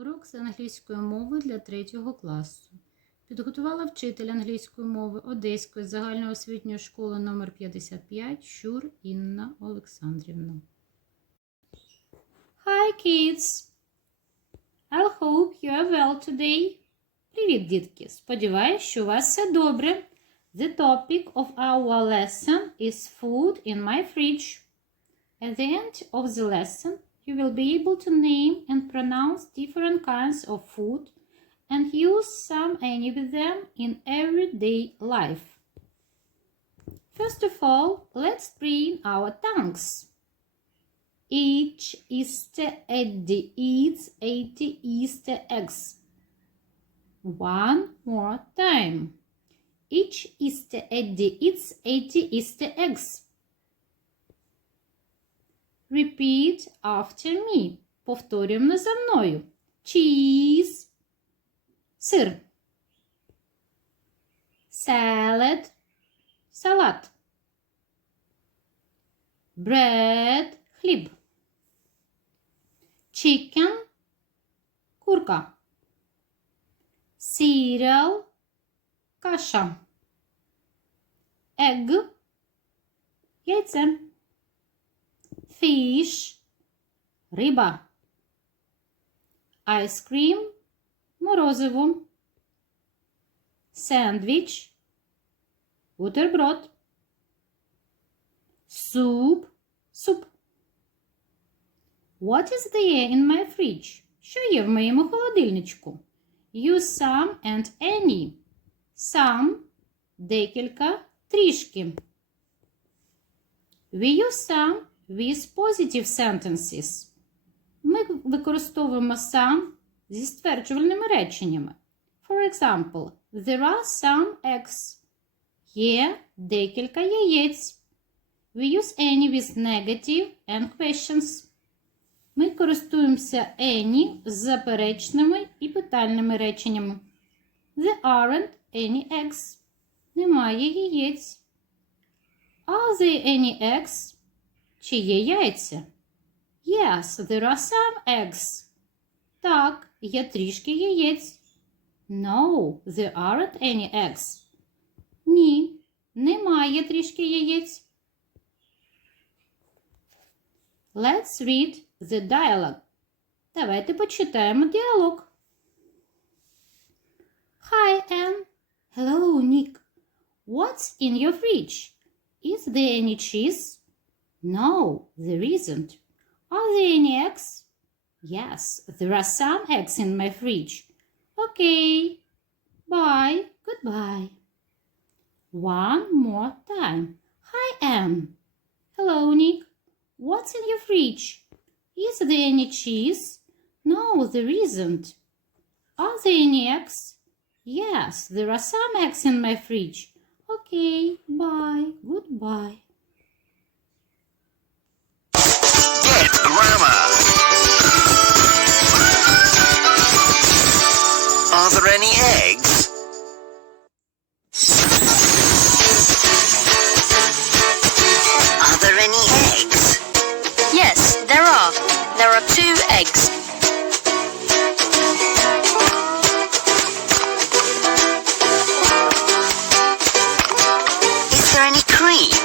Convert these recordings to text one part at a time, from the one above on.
Урок з англійської мови для 3 класу. Підготувала вчитель англійської мови Одеської загальноосвітньої школи номер 55 Щур Інна Олександрівна. Hi kids! I hope you are well today. Привіт, дітки! Сподіваюсь, що у вас все добре. The topic of our lesson is food in my fridge. At the end of the lesson, you will be able to name and pronounce different kinds of food and use any with them in everyday life. First of all, let's train our tongues. Each iste, eddi, eats, 80 iste, eggs. One more time. Each iste, eddi, eats, 80 iste, eggs. Repeat after me. Повторюємо за мною. Cheese. Сир. Salad. Салат. Bread. Хліб. Chicken. Курка. Cereal. Каша. Egg. Яйце. Fish – риба. Ice cream – морозиво. Sandwich – бутерброд. Soup – суп. What is there in my fridge? Що є в моєму холодильничку? Use some and any. Some – декілька, трішки. We use some with positive sentences. Ми використовуємо some зі стверджувальними реченнями. For example, there are some eggs. Є декілька яєць. We use any with negative and questions. Ми користуємося any з заперечними і питальними реченнями. There aren't any eggs. Немає яєць. Are there any eggs? Чи є яйця? Yes, there are some eggs. Так, є трішки яєць. No, there aren't any eggs. Ні, немає трішки яєць. Let's read the dialogue. Давайте почитаємо діалог. Hi, Anne. Hello, Nick. What's in your fridge? Is there any cheese? No, there isn't. Are there any eggs? Yes, there are some eggs in my fridge. Okay. Bye. Goodbye. One more time. Hi, Anne. Hello, Nick. What's in your fridge? Is there any cheese? No, there isn't. Are there any eggs? Yes, there are some eggs in my fridge. Okay. Bye. Goodbye. Get grammar. Are there any eggs? Are there any eggs? Yes, there are. There are 2 eggs. Is there any cream?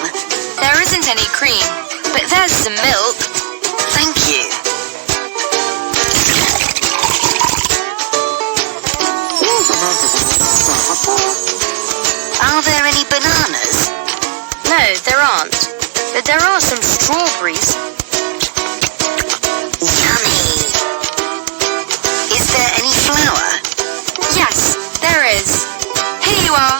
There isn't any cream, but there's some milk. Thank you. Are there any bananas? No, there aren't. But there are some strawberries. Yummy. Is there any flour? Yes, there is. Here you are.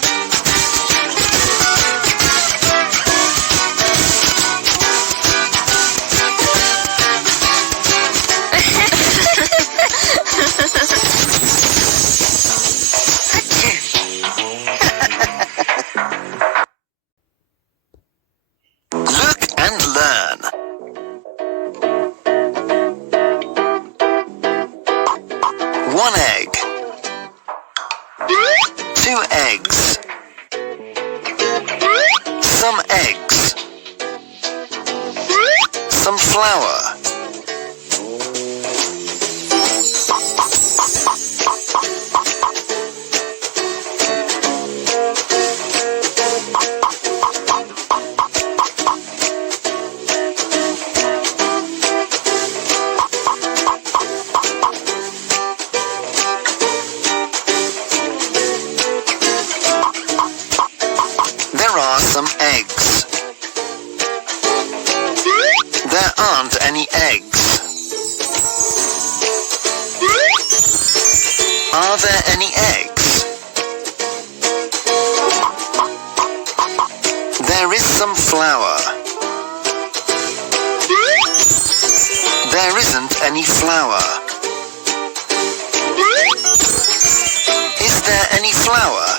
Look and learn. 1 egg. 2 eggs. Some eggs. Some flour. Are there any eggs? There is some flour. There isn't any flour. Is there any flour?